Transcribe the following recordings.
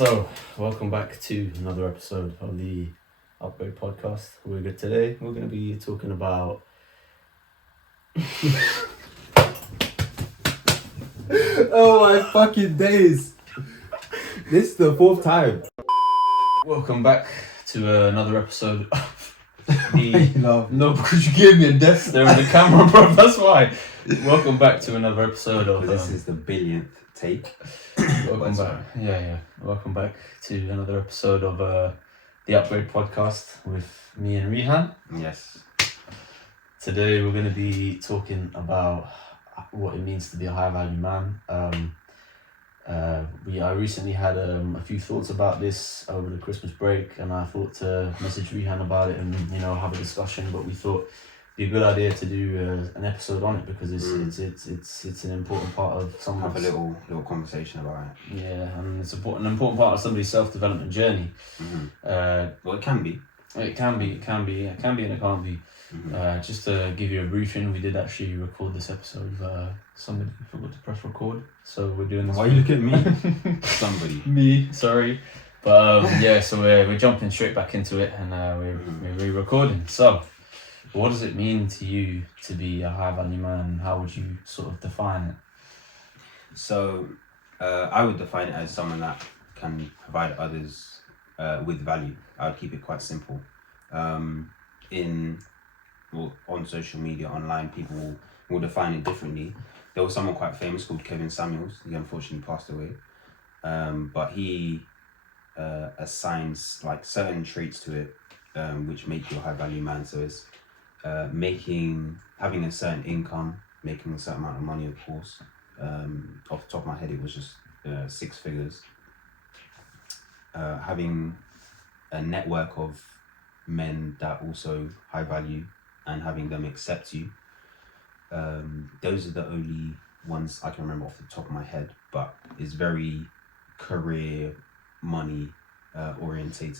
So, welcome back to another episode of the Upgrade Podcast. We're good today. We're going to be talking about. Oh my fucking days! This is the fourth time. Welcome back to another episode of the. No, because you gave me a death stare on the camera, bro. That's why. Welcome back to another episode of. this is the billionth take. Welcome back. Yeah. Welcome back to another episode of the Upgrade Podcast with me and Rihan. Yes. Today we're going to be talking about what it means to be a high value man. I recently had a few thoughts about this over the Christmas break, and I thought to message Rihan about it and have a discussion. But we thought it'd be a good idea to do an episode on it because it's an important part of someone's. Have a little conversation about it. Yeah, and it's an important part of somebody's self-development journey. Mm-hmm. Well, it can be. It can be, and it can't be. Mm-hmm. Just to give you a briefing, we did actually record this episode. Somebody forgot to press record, so we're doing this. Why are you looking at me? Somebody. Me, sorry. But so we're jumping straight back into it, and we're re-recording. So, what does it mean to you to be a high value man? How would you sort of define it? So, I would define it as someone that can provide others with value. I would keep it quite simple. On social media, online, people will define it differently. There was someone quite famous called Kevin Samuels. He unfortunately passed away. But he assigns like certain traits to it, which make you a high value man. So it's having a certain income, making a certain amount of money, of course. Off the top of my head, it was just 6 figures. Having a network of men that also high value and having them accept you. Those are the only ones I can remember off the top of my head, but it's very career, money oriented.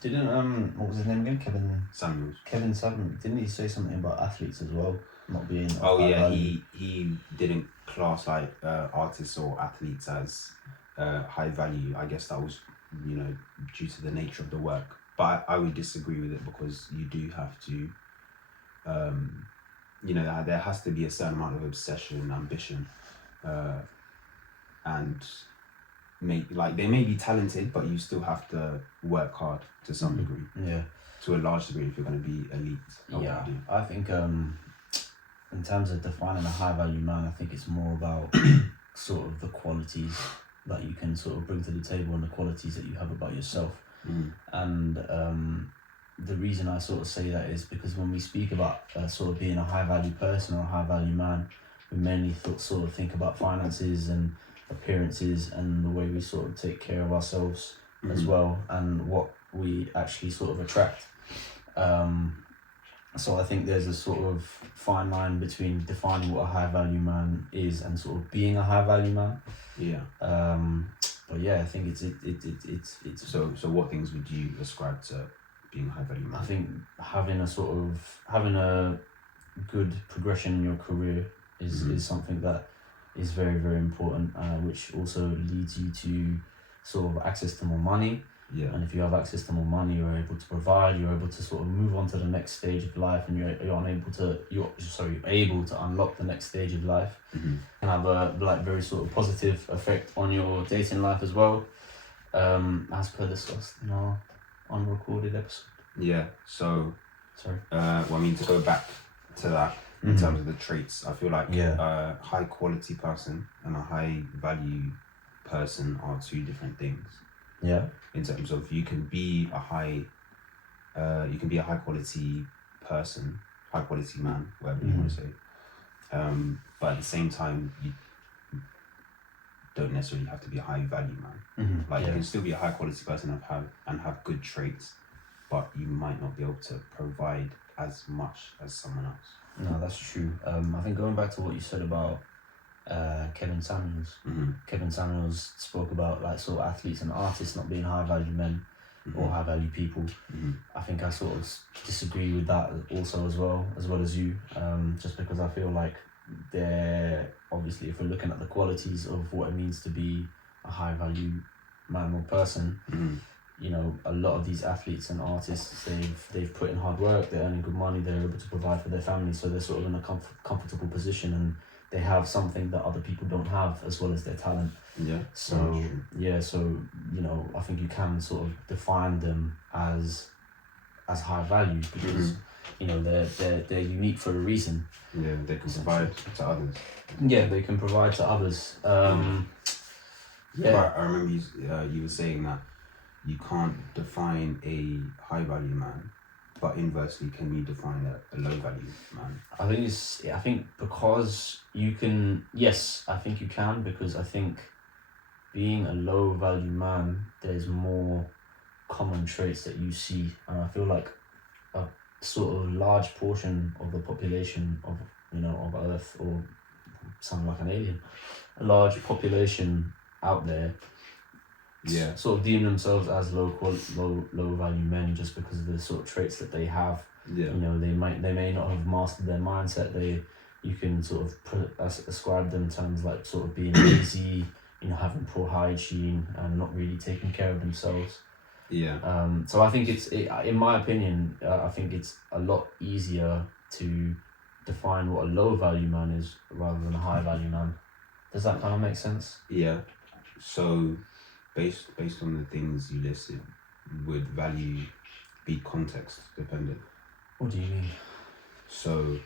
Didn't what was his name again? Kevin Samuels. Kevin Samuels. Didn't he say something about athletes as well not being? Oh yeah, he didn't class like artists or athletes as high value. I guess that was due to the nature of the work. But I would disagree with it because you do have to, there has to be a certain amount of obsession, ambition, and they may be talented, but you still have to work hard to some degree. Yeah. To a large degree, if you're going to be elite. Yeah, I think in terms of defining a high value man, I think it's more about sort of the qualities that you can sort of bring to the table and the qualities that you have about yourself. And the reason I sort of say that is because when we speak about sort of being a high value person or a high value man, we mainly sort of think about finances and appearances and the way we sort of take care of ourselves as well, and what we actually sort of attract. So I think there's a sort of fine line between defining what a high value man is and sort of being a high value man. Yeah. But yeah, I think it's So what things would you ascribe to being a high value man? I think having a good progression in your career is something that is very, very important, which also leads you to sort of access to more money. Yeah. And if you have access to more money, you're able to provide, you're able to sort of move on to the next stage of life, and you're able to unlock the next stage of life, and have a very sort of positive effect on your dating life as well, as per discussed in our unrecorded episode. Yeah. So. Sorry. To go back to that in terms of the traits, I feel like a high quality person and a high value person are two different things. Yeah. In terms of you can be a high quality person, high quality man, whatever you want to say. But at the same time, you don't necessarily have to be a high value man. You can still be a high quality person and have good traits, but you might not be able to provide as much as someone else. No, that's true. I think going back to what you said about Kevin Samuels. Kevin Samuels spoke about like sort of athletes and artists not being high value men or high value people. I think I sort of disagree with that also as well as you, just because I feel like they're obviously, if we're looking at the qualities of what it means to be a high value man or person, you know, a lot of these athletes and artists, they've put in hard work, they're earning good money, they're able to provide for their family, so they're sort of in a comfortable position, and they have something that other people don't have, as well as their talent. Yeah. So you know, I think you can sort of define them as high value because you know they're unique for a reason. Yeah, they can provide to others. Yeah, they can provide to others. But I remember you were saying that you can't define a high value man, but inversely, can you define a low value man? I think because you can. Yes, I think you can, because I think being a low value man, there's more common traits that you see, and I feel like a sort of large portion of the population of, you know, of Earth, or sound like an alien, a large population out there, sort of deem themselves as low value men just because of the sort of traits that they have. You know, they may not have mastered their mindset. You can sort of ascribe them terms like sort of being lazy, you know, having poor hygiene and not really taking care of themselves. So I think in my opinion, I think it's a lot easier to define what a low value man is rather than a high value man. Does that kind of make sense? Yeah. So based on the things you listed, would value be context dependent? What do you mean? So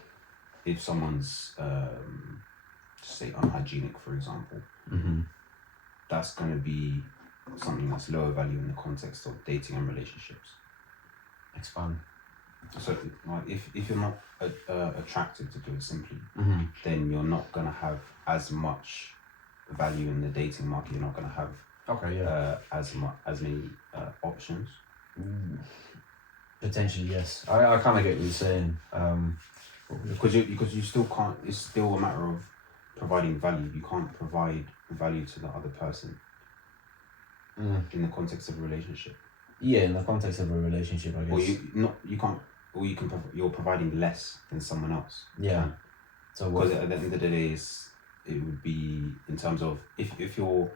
if someone's say unhygienic, for example, that's going to be something that's lower value in the context of dating and relationships. Expand. So like if you're not attracted, to do it simply, then you're not going to have as much value in the dating market. You're not going to have as many options. Potentially, yes. I kind of get what you're saying. Because you still can't. It's still a matter of providing value. You can't provide value to the other person in the context of a relationship. Yeah, in the context of a relationship, I guess. Or you're providing less than someone else. Yeah. So because at the end of the day, it would be in terms of if you're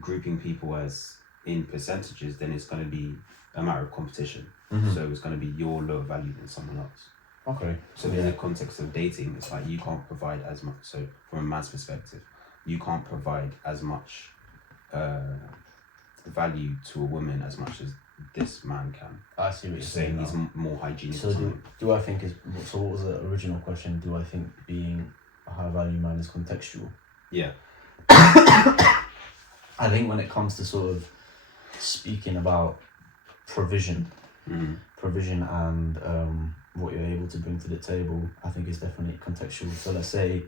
grouping people as in percentages, then it's going to be a matter of competition. So it's going to be your lower value than someone else. Okay. So in the context of dating, it's like you can't provide as much. So from a man's perspective, you can't provide as much value to a woman as much as this man can. I see what you're saying. He's more hygienic. So do I think so what was the original question? Do I think being a high value man is contextual? Yeah. I think when it comes to sort of speaking about provision and what you're able to bring to the table, I think it's definitely contextual. So let's say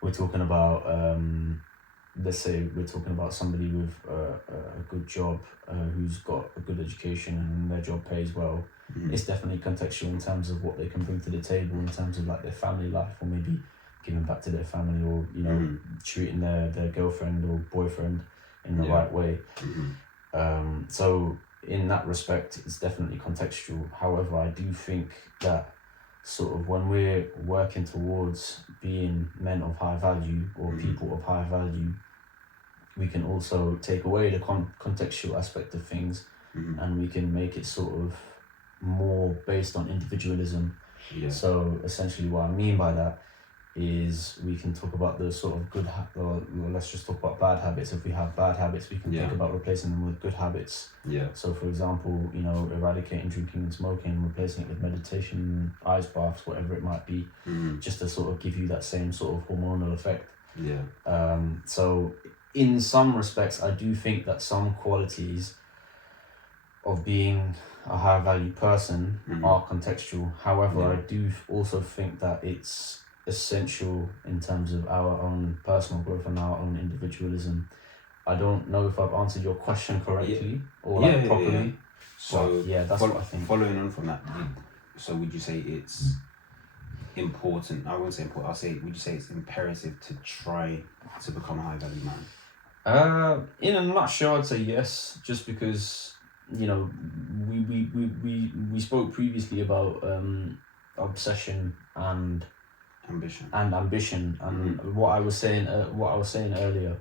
we're talking about somebody with a good job, who's got a good education and their job pays well. It's definitely contextual in terms of what they can bring to the table in terms of like their family life, or maybe giving back to their family, or you know, treating their girlfriend or boyfriend in the right way. So in that respect, it's definitely contextual. However, I do think that sort of when we're working towards being men of high value or people of high value, we can also take away the contextual aspect of things, and we can make it sort of more based on individualism. So essentially what I mean by that is we can talk about the sort of good or let's just talk about bad habits. If we have bad habits, we can think about replacing them with good habits. So for example, you know, eradicating drinking and smoking, replacing it with meditation, ice baths, whatever it might be, just to sort of give you that same sort of hormonal effect. So in some respects, I do think that some qualities of being a high value person are contextual. However, I do also think that it's essential in terms of our own personal growth and our own individualism. I don't know if I've answered your question correctly or properly. So that's what I think. Following on from that, so would you say it's important? I wouldn't say important. Would you say it's imperative to try to become a high value man? In a nutshell, I'd say yes. Just because, you know, we spoke previously about obsession and ambition, and what I was saying earlier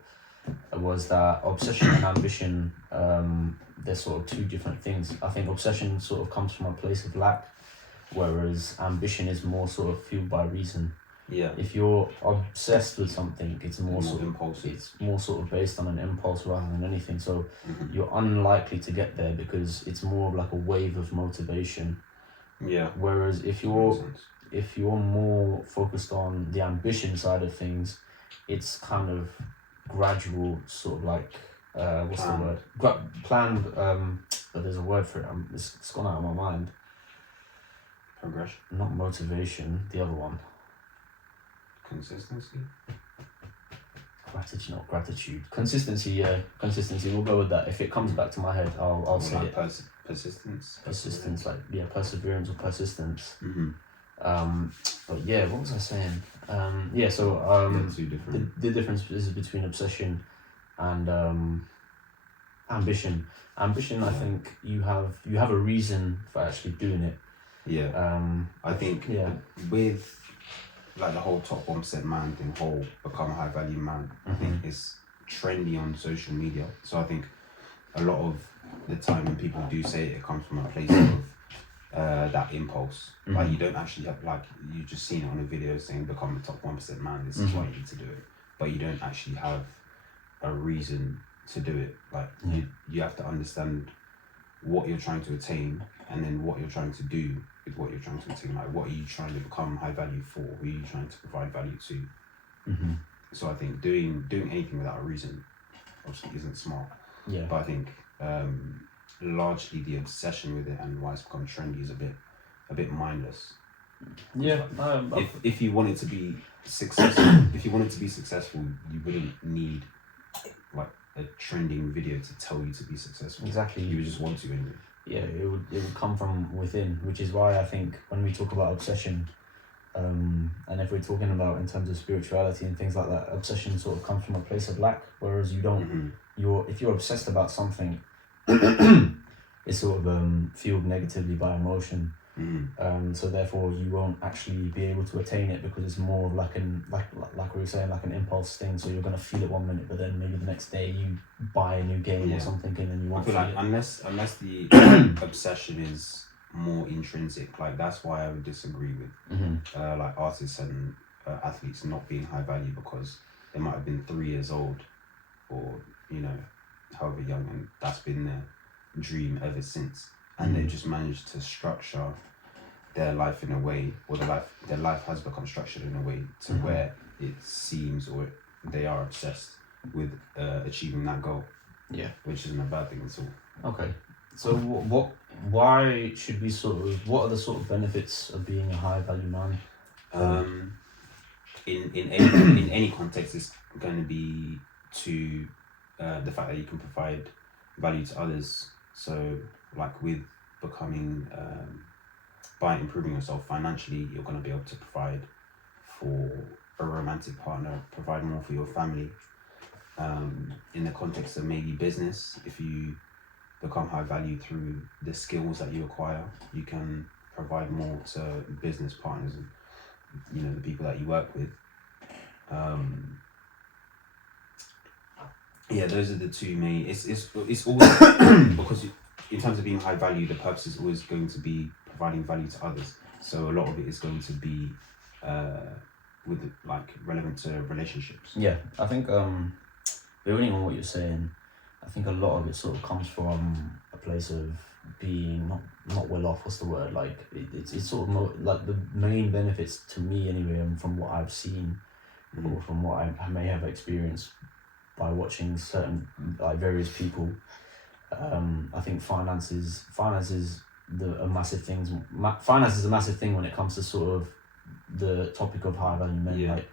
was that obsession and ambition, they're sort of two different things. I think obsession sort of comes from a place of lack, whereas ambition is more sort of fueled by reason. Yeah. If you're obsessed with something, it's more sort of impulsive. It's more sort of based on an impulse rather than anything. So you're unlikely to get there because it's more of like a wave of motivation. Yeah. Whereas if you're more focused on the ambition side of things, it's kind of gradual, sort of like what's the word? Planned. But there's a word for it. It's gone out of my mind. Progression. Not motivation. The other one. Consistency. Gratitude, not gratitude. Consistency, yeah. Consistency. We'll go with that. If it comes back to my head, I'll say like it. Persistence. Persistence, like perseverance or persistence. Mm-hmm. But yeah, what was I saying? So two different. The difference is between obsession and ambition. Ambition, I think you have a reason for actually doing it. Yeah. I think with like the whole top 1% man thing, whole become a high value man, I think it's trendy on social media. So I think a lot of the time when people do say it comes from a place of that impulse. Like you don't actually have, like you just seen it on a video saying become the top 1% man, this is why you need to do it. But you don't actually have a reason to do it. Like you have to understand what you're trying to attain and then what you're trying to do with what you're trying to attain. Like what are you trying to become high value for? Who are you trying to provide value to? So I think doing anything without a reason obviously isn't smart. Yeah. But I think largely the obsession with it and why it's become trendy is a bit mindless. Yeah. If you wanted to be successful, you wouldn't need like a trending video to tell you to be successful. Exactly. You would just want to anyway. Yeah, it would come from within, which is why I think when we talk about obsession, and if we're talking about in terms of spirituality and things like that, obsession sort of comes from a place of lack, whereas you don't, if you're obsessed about something, it's sort of fueled negatively by emotion. So therefore you won't actually be able to attain it because it's more of like we were saying, like an impulse thing. So you're gonna feel it one minute, but then maybe the next day you buy a new game or something, and then you won't feel like it. Unless the obsession is more intrinsic, like that's why I would disagree with like artists and athletes not being high value, because they might have been 3 years old or however young, and that's been their dream ever since. And they've just managed to structure their life in a way, or their life has become structured in a way to where it seems, or they are obsessed with achieving that goal. Yeah. Which isn't a bad thing at all. Okay. So why should we what are the sort of benefits of being a high value man? In any context, it's going to be to the fact that you can provide value to others. So like with becoming by improving yourself financially, you're going to be able to provide for a romantic partner, provide more for your family. In the context of maybe business, if you become high value through the skills that you acquire, you can provide more to business partners and the people that you work with. Those are the two main. It's always because in terms of being high value, the purpose is always going to be providing value to others. So a lot of it is going to be relevant to relationships. Yeah, I think building on what you're saying, I think a lot of it sort of comes from a place of being not well off. What's the word? Like it's sort of like the main benefits to me anyway, and from what I've seen or from what I may have experienced by watching certain various people. I think finance is a massive thing. Finance is a massive thing when it comes to sort of the topic of high value men. Like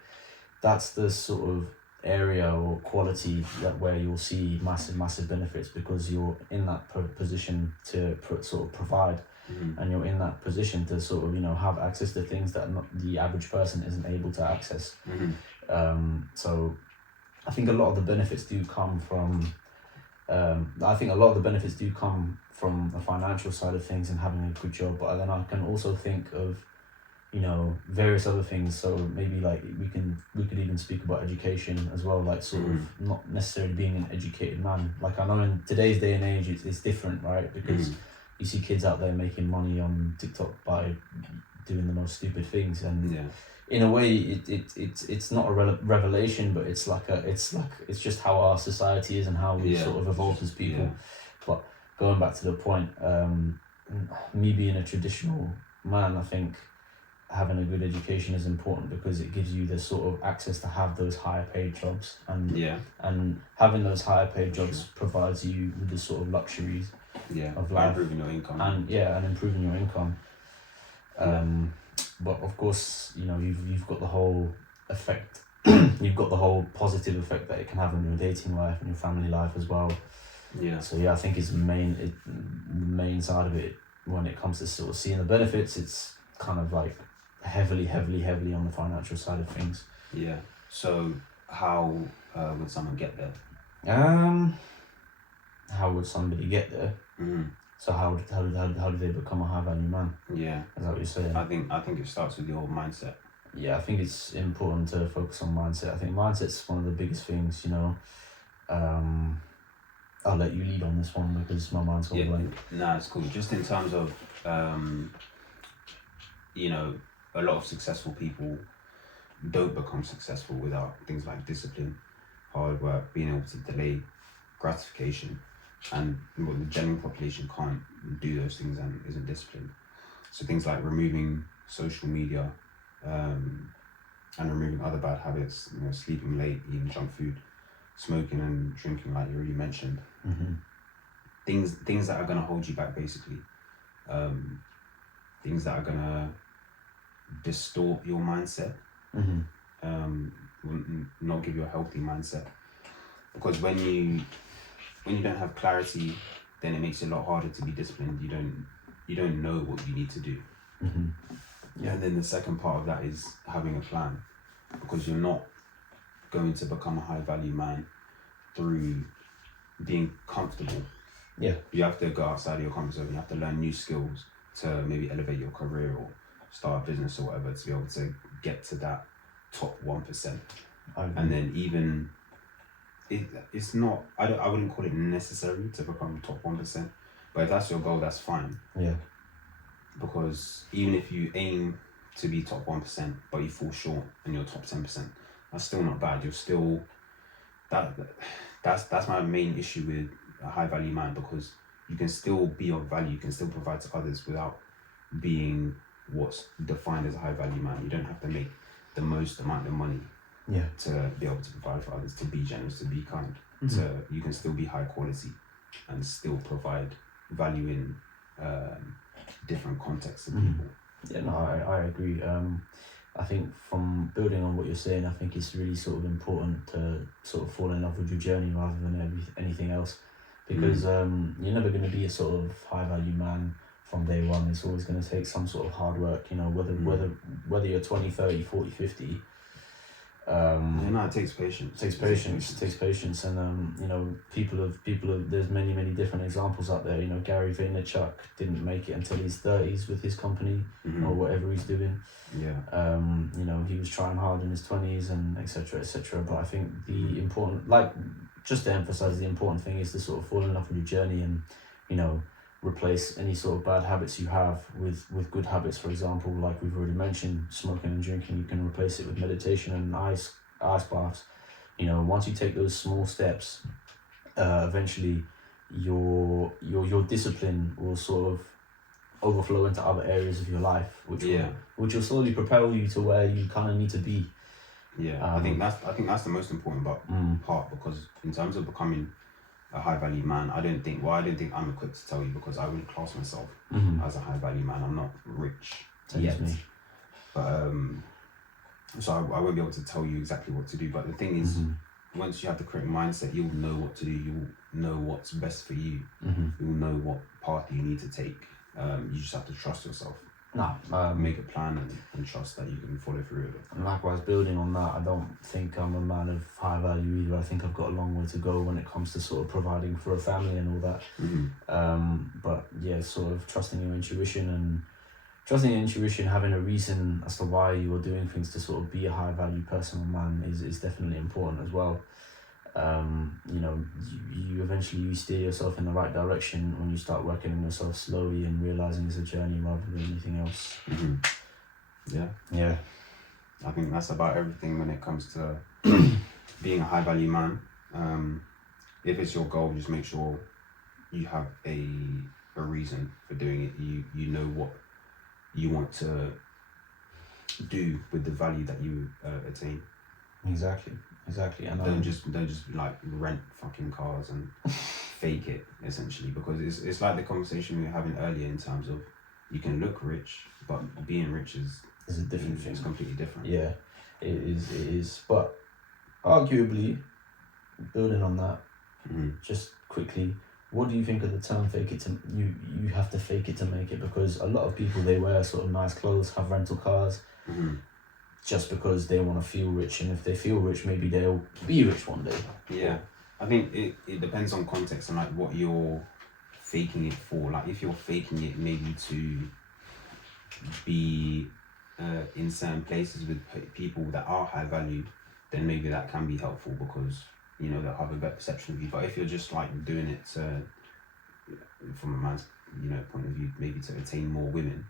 that's the sort of area or quality where you'll see massive benefits, because you're in that position to sort of provide, and you're in that position to sort of have access to things that the average person isn't able to access. So I think a lot of the benefits do come from the financial side of things and having a good job, but then I can also think of various other things. So maybe like we could even speak about education as well, like sort of not necessarily being an educated man. Like I know in today's day and age it's different, right? Because you see kids out there making money on TikTok by doing the most stupid things, and in a way it's not a revelation, but it's just how our society is and how we sort of evolved as people. But going back to the point, me being a traditional man, I think having a good education is important because it gives you the sort of access to have those higher paid jobs, and having those higher paid jobs provides you with the sort of luxuries of life, improving your income, and improving your income. But of course, you've got the whole effect. You've got the whole positive effect that it can have on your dating life and your family life as well. So I think it's the main side of it when it comes to sort of seeing the benefits. It's kind of like heavily on the financial side of things. So how would someone get there? How would somebody get there? So how do they become a high value man? Is that what you're saying? I think it starts with your mindset. I think it's important to focus on mindset. I think mindset's one of the biggest things. I'll let you lead on this one because my mind's gone blank. Nah, it's cool. Just in terms of a lot of successful people don't become successful without things like discipline, hard work, being able to delay gratification, and the general population can't do those things and isn't disciplined. So things like removing social media, and removing other bad habits, sleeping late, eating junk food, smoking and drinking, like you already mentioned. Things that are gonna hold you back, basically. Things that are gonna distort your mindset, not give you a healthy mindset. Because when you don't have clarity, then it makes it a lot harder to be disciplined. You don't know what you need to do. And then the second part of that is having a plan, because you're not going to become a high value man through being comfortable. You have to go outside of your comfort zone. You have to learn new skills to maybe elevate your career or start a business or whatever, to be able to get to that top 1%. And then even it's not, I wouldn't call it necessary to become top 1%, but if that's your goal, that's fine. Because even if you aim to be top 1%, but you fall short and you're top 10%, that's still not bad. You're still that's my main issue with a high value man, because you can still be of value, you can still provide to others without being what's defined as a high value man. You don't have to make the most amount of money to be able to provide for others, to be generous, to be kind. You can still be high quality and still provide value in different contexts of people. I agree. I think from building on what you're saying, I think it's really sort of important to sort of fall in love with your journey rather than anything else, because you're never going to be a sort of high value man from day one. It's always going to take some sort of hard work, whether you're 20, 30, 40, 50. It takes patience. It takes patience, and people have. There's many different examples out there. Gary Vaynerchuk didn't make it until his 30s with his company or whatever he's doing. He was trying hard in his 20s and etc. But I think the important, just to emphasize, the important thing is to sort of fall in love with your journey and replace any sort of bad habits you have with good habits. For example, like we've already mentioned, smoking and drinking, you can replace it with meditation and ice baths. Once you take those small steps, eventually your discipline will sort of overflow into other areas of your life, which will slowly propel you to where you kind of need to be. I think that's the most important part, because in terms of becoming a high value man, I don't think I'm equipped to tell you, because I wouldn't class myself as a high value man. I'm not rich yet, but so I won't be able to tell you exactly what to do. But the thing is, once you have the correct mindset, you'll know what to do. You'll know what's best for you. You'll know what path you need to take. You just have to trust yourself. Make a plan and trust that you can follow through with it. And likewise, building on that, I don't think I'm a man of high value either. I think I've got a long way to go when it comes to sort of providing for a family and all that. But sort of trusting your intuition and trusting your intuition, having a reason as to why you are doing things to sort of be a high value person or man is definitely important as well. You know, you eventually you steer yourself in the right direction when you start working on yourself slowly and realizing it's a journey rather than anything else. Yeah, I think that's about everything when it comes to being a high value man. If it's your goal, just make sure you have a reason for doing it. You know what you want to do with the value that you attain. Exactly. And don't just like rent fucking cars and fake it, essentially, because it's like the conversation we were having earlier in terms of you can look rich, but being rich is a different thing. It's completely different. Yeah, it is. But arguably, building on that, just quickly, what do you think of the term "fake it to"? You have to fake it to make it, because a lot of people, they wear sort of nice clothes, have rental cars. Just because they want to feel rich, and if they feel rich, maybe they'll be rich one day. Yeah, I think it depends on context and like what you're faking it for. Like if you're faking it maybe to be in certain places with people that are high valued, then maybe that can be helpful because you know they'll have a better perception of you. But if you're just like doing it to, from a man's point of view, maybe to attain more women.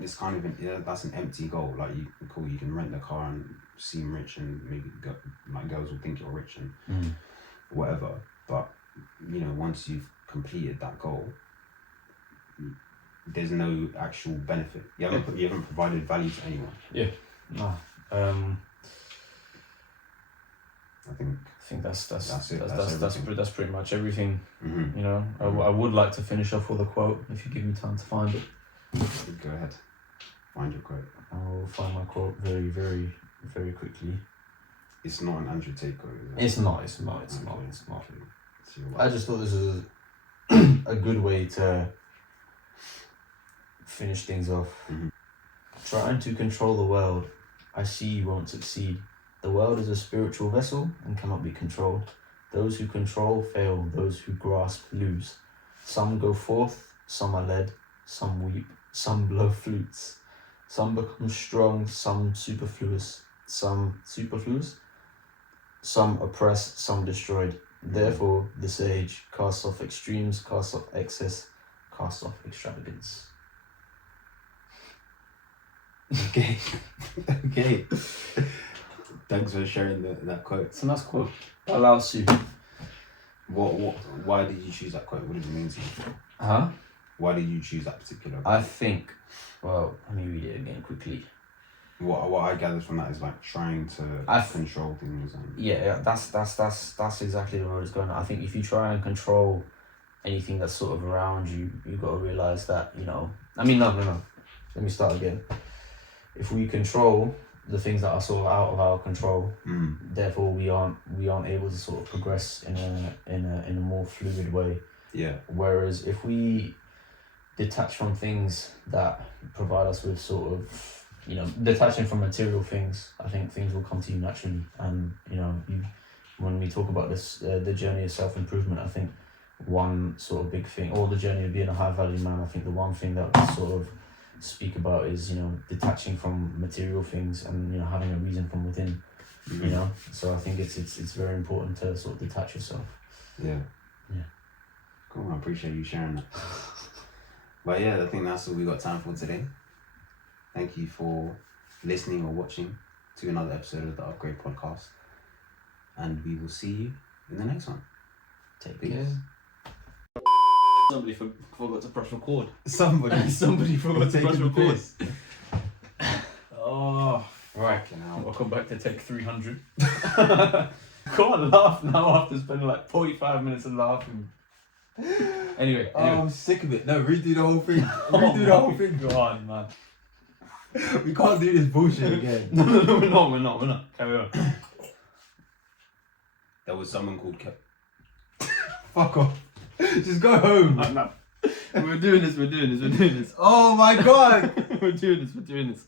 It's kind of that's an empty goal. Like you can rent a car and seem rich, and maybe girls will think you're rich and whatever. But once you've completed that goal, there's no actual benefit. You haven't provided value to anyone. Yeah, no. I think that's it. That's pretty much everything. I would like to finish off with a quote if you give me time to find it. Go ahead. Find your quote. I'll find my quote very, very, very quickly. It's not an Andrew Tate quote, is it? It's not. I just thought this was a good way to finish things off. Trying to control the world, I see you won't succeed. The world is a spiritual vessel and cannot be controlled. Those who control fail, those who grasp lose. Some go forth, some are led, some weep, some blow flutes. Some become strong, some superfluous, some oppressed, some destroyed. Therefore, the sage casts off extremes, casts off excess, casts off extravagance. Okay. Thanks for sharing that quote. It's a nice quote. Lao Tzu. Why did you choose that quote? What did it mean to you? Huh? Why did you choose that particular quote? I think, well, let me read it again quickly. What I gathered from that is like trying to control things. Yeah, that's exactly the road it's going. I think if you try and control anything that's sort of around you, you've got to realize that, no. Let me start again. If we control the things that are sort of out of our control, therefore we aren't able to sort of progress in a more fluid way. Yeah. Whereas if we detach from things that provide us with sort of, detaching from material things, I think things will come to you naturally. And when we talk about this, the journey of self-improvement, I think one sort of big thing, or the journey of being a high value man, I think the one thing that we sort of speak about is detaching from material things and having a reason from within. So I think it's very important to sort of detach yourself. Yeah. Cool, I appreciate you sharing that. But yeah, I think that's all we got time for today. Thank you for listening or watching to another episode of the Upgrade Podcast, and we will see you in the next one. Take care. Somebody forgot to press record. Somebody forgot to press record. Oh, right. Welcome back to Take 300. Can't laugh now after spending like 45 minutes of laughing. Anyway. I'm sick of it. No, redo the whole thing. The whole thing. Go on, man. We can't do this bullshit again. No, we're not. Carry on. There was someone called Fuck off. Just go home. No. We're doing this. Oh my god. We're doing this.